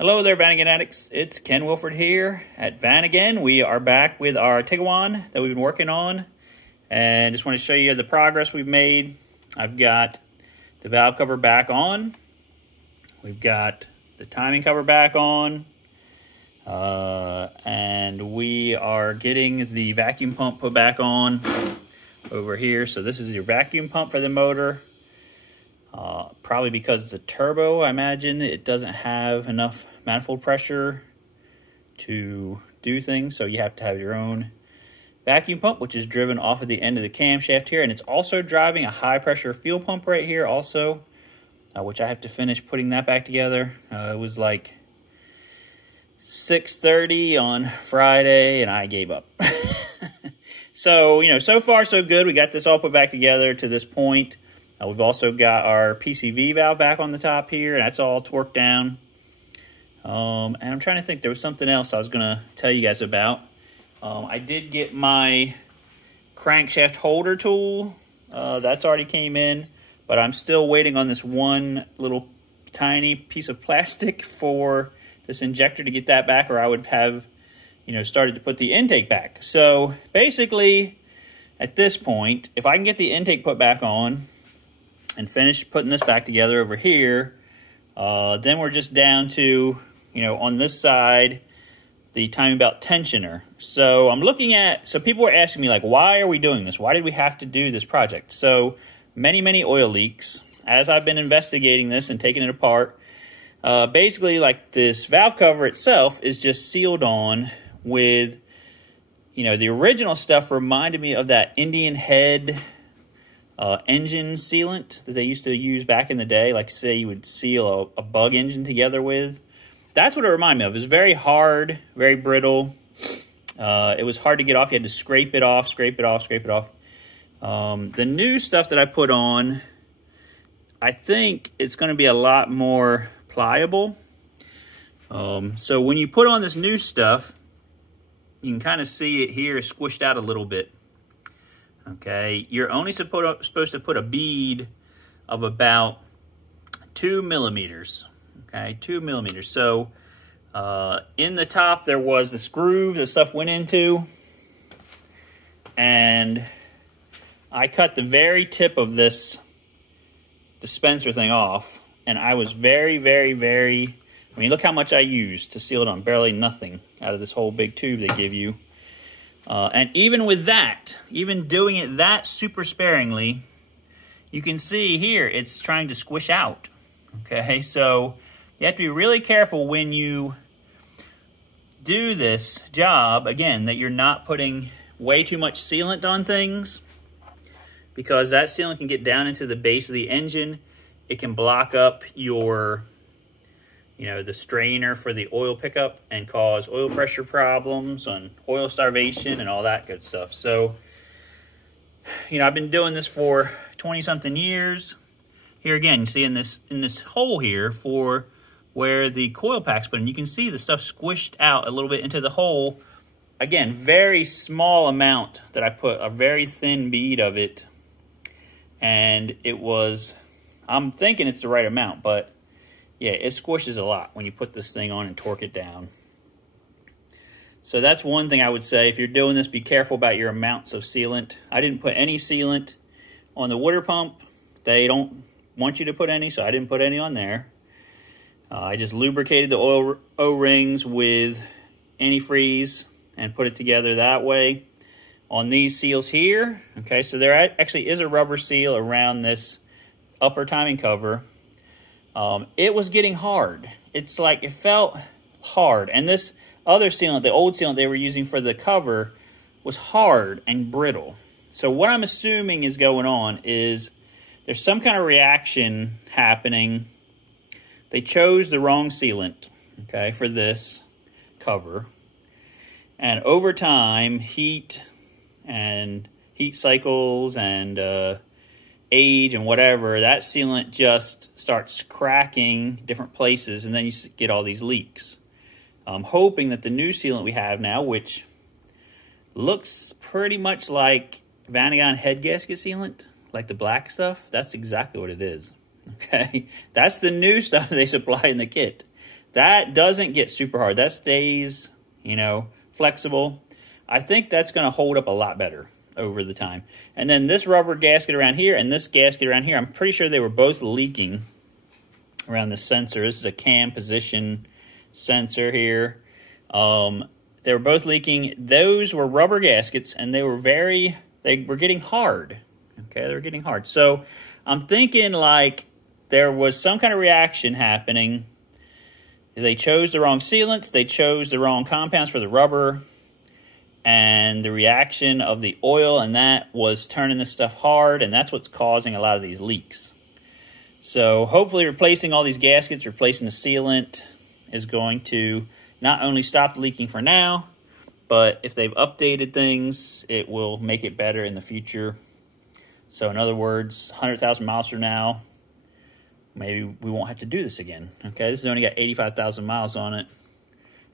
Hello there, Vanagon addicts. It's Ken Wilford here at Vanagon. We are back with our Tiguan that we've been working on, and just want to show you the progress we've made. I've got the valve cover back on. We've got the timing cover back on, and we are getting the vacuum pump put back on over here. So this is your vacuum pump for the motor. Probably because it's a turbo, I imagine it doesn't have enough manifold pressure to do things, so you have to have your own vacuum pump, which is driven off of the end of the camshaft here, and it's also driving a high pressure fuel pump right here also, which I have to finish putting that back together. It was like 6:30 on Friday and I gave up. So, so far so good. We got this all put back together to this point. We've also got our PCV valve back on the top here, and that's all torqued down. And I'm trying to think, there was something else I was going to tell you guys about. I did get my crankshaft holder tool. That's already came in, but I'm still waiting on this one little tiny piece of plastic for this injector to get that back, or I would have, started to put the intake back. So basically, at this point, if I can get the intake put back on and finish putting this back together over here, then we're just down to, on this side, the timing belt tensioner. So I'm looking at, so people were asking me, like, why are we doing this? Why did we have to do this project? So many oil leaks. As I've been investigating this and taking it apart, basically, like, this valve cover itself is just sealed on with, the original stuff reminded me of that Indian head engine sealant that they used to use back in the day. Like, say you would seal a bug engine together with. That's what it reminded me of. It was very hard, very brittle. It was hard to get off. You had to scrape it off, scrape it off, scrape it off. The new stuff that I put on, I think it's going to be a lot more pliable. So when you put on this new stuff, you can kind of see it here squished out a little bit. Okay, you're only supposed to put a bead of about 2 millimeters. Okay, 2 millimeters. So in the top there was this groove the stuff went into, and I cut the very tip of this dispenser thing off, and I was very, I mean, look how much I used to seal it on. Barely nothing out of this whole big tube they give you. And even with that, even doing it that super sparingly, you can see here it's trying to squish out. Okay, so you have to be really careful when you do this job, again, that you're not putting way too much sealant on things, because that sealant can get down into the base of the engine. It can block up your, the strainer for the oil pickup and cause oil pressure problems and oil starvation and all that good stuff. So, I've been doing this for 20-something years. Here again, you see in this hole here for where the coil pack's put in, you can see the stuff squished out a little bit into the hole. Again, very small amount that I put, a very thin bead of it. And it was, I'm thinking it's the right amount, but yeah, it squishes a lot when you put this thing on and torque it down. So that's one thing I would say. If you're doing this, be careful about your amounts of sealant. I didn't put any sealant on the water pump. They don't want you to put any, so I didn't put any on there. I just lubricated the oil O-rings with antifreeze and put it together that way. On these seals here, okay, so there actually is a rubber seal around this upper timing cover. It was getting hard. It's like, it felt hard. And this other sealant, the old sealant they were using for the cover, was hard and brittle. So what I'm assuming is going on is there's some kind of reaction happening. They chose the wrong sealant, okay, for this cover. And over time, heat cycles and age and whatever, that sealant just starts cracking different places, and then you get all these leaks. I'm hoping that the new sealant we have now, which looks pretty much like Vanagon head gasket sealant, like the black stuff, that's exactly what it is. Okay, that's the new stuff they supply in the kit. that doesn't get super hard. That stays, you know, flexible. I think that's going to hold up a lot better over the time. And then this rubber gasket around here and this gasket around here, I'm pretty sure they were both leaking around the sensor. This is a cam position sensor here. They were both leaking. Those were rubber gaskets, and they were getting hard. Okay, they were getting hard. So I'm thinking like there was some kind of reaction happening. They chose the wrong sealants. They chose the wrong compounds for the rubber. And the reaction of the oil and that was turning this stuff hard, and that's what's causing a lot of these leaks. So hopefully replacing all these gaskets, replacing the sealant is going to not only stop the leaking for now, but if they've updated things, it will make it better in the future. So in other words, 100,000 miles from now, maybe we won't have to do this again. Okay, this has only got 85,000 miles on it.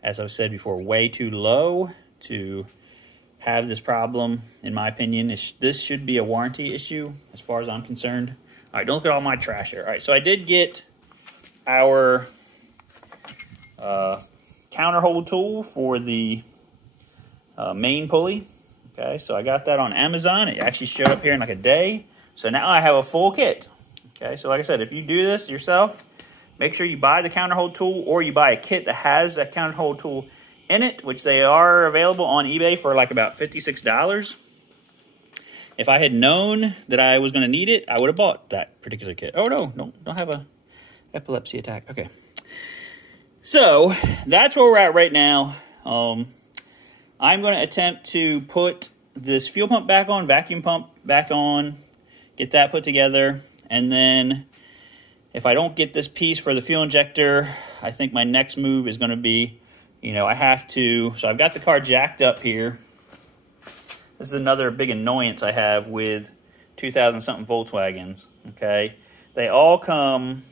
As I've said before, way too low to have this problem, in my opinion. This should be a warranty issue as far as I'm concerned. All right, don't look at all my trash here. All right, so I did get our counter hold tool for the main pulley. Okay, so I got that on Amazon. It actually showed up here in like a day. So now I have a full kit. Okay, so like I said, if you do this yourself, make sure you buy the counter hold tool, or you buy a kit that has that counter hold tool in it, which they are available on eBay for like about $56. If I had known that I was going to need it, I would have bought that particular kit. Oh no, don't have a epilepsy attack. Okay. So that's where we're at right now. I'm going to attempt to put this fuel pump back on, vacuum pump back on, get that put together. And then if I don't get this piece for the fuel injector, I think my next move is going to be, you know, I have to, so I've got the car jacked up here. This is another big annoyance I have with 2000-something Volkswagens, okay? They all come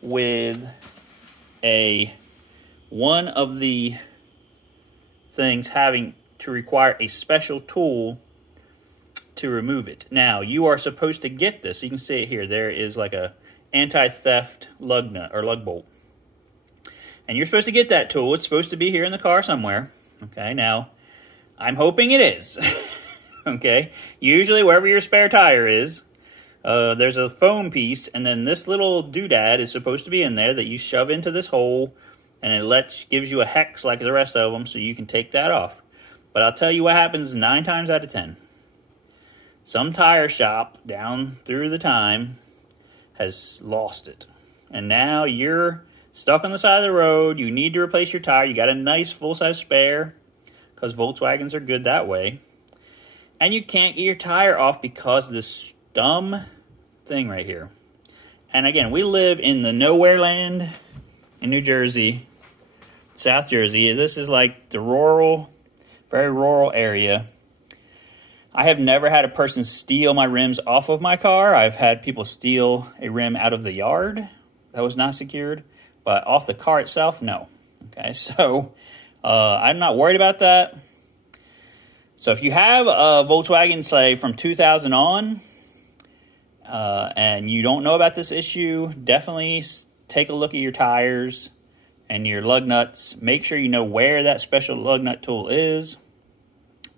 with one of the things having to require a special tool to remove it. Now, you are supposed to get this. You can see it here. There is like a anti-theft lug nut or lug bolt. And you're supposed to get that tool. It's supposed to be here in the car somewhere. Okay, now, I'm hoping it is. Okay, usually wherever your spare tire is, there's a foam piece, and then this little doodad is supposed to be in there that you shove into this hole, and it gives you a hex like the rest of them, so you can take that off. But I'll tell you what happens 9 times out of 10. Some tire shop down through the time has lost it. And now you're stuck on the side of the road. You need to replace your tire. You got a nice full-size spare, because Volkswagens are good that way. And you can't get your tire off because of this dumb thing right here. And again, we live in the nowhere land in New Jersey, South Jersey. This is like the rural, very rural area. I have never had a person steal my rims off of my car. I've had people steal a rim out of the yard that was not secured. But off the car itself, no. Okay, so I'm not worried about that. So if you have a Volkswagen, say, from 2000 on, and you don't know about this issue, definitely take a look at your tires and your lug nuts. Make sure you know where that special lug nut tool is,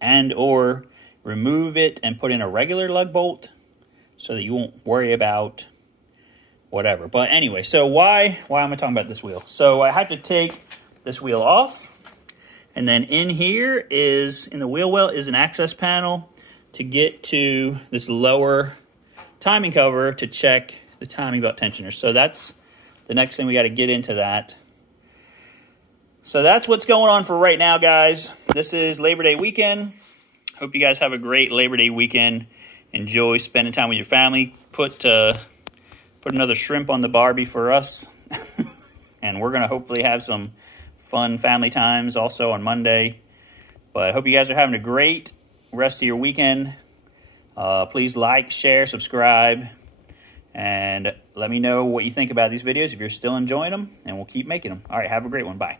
and or remove it and put in a regular lug bolt so that you won't worry about whatever. But anyway, so why am I talking about this wheel? So I have to take this wheel off, and then in here in the wheel well is an access panel to get to this lower timing cover to check the timing belt tensioner. So that's the next thing we got to get into that. So that's what's going on for right now, guys. This is Labor Day weekend. Hope you guys have a great Labor Day weekend. Enjoy spending time with your family. Put another shrimp on the Barbie for us. And we're going to hopefully have some fun family times also on Monday. But I hope you guys are having a great rest of your weekend. Please like, share, subscribe, and let me know what you think about these videos if you're still enjoying them, and we'll keep making them. All right, have a great one. Bye.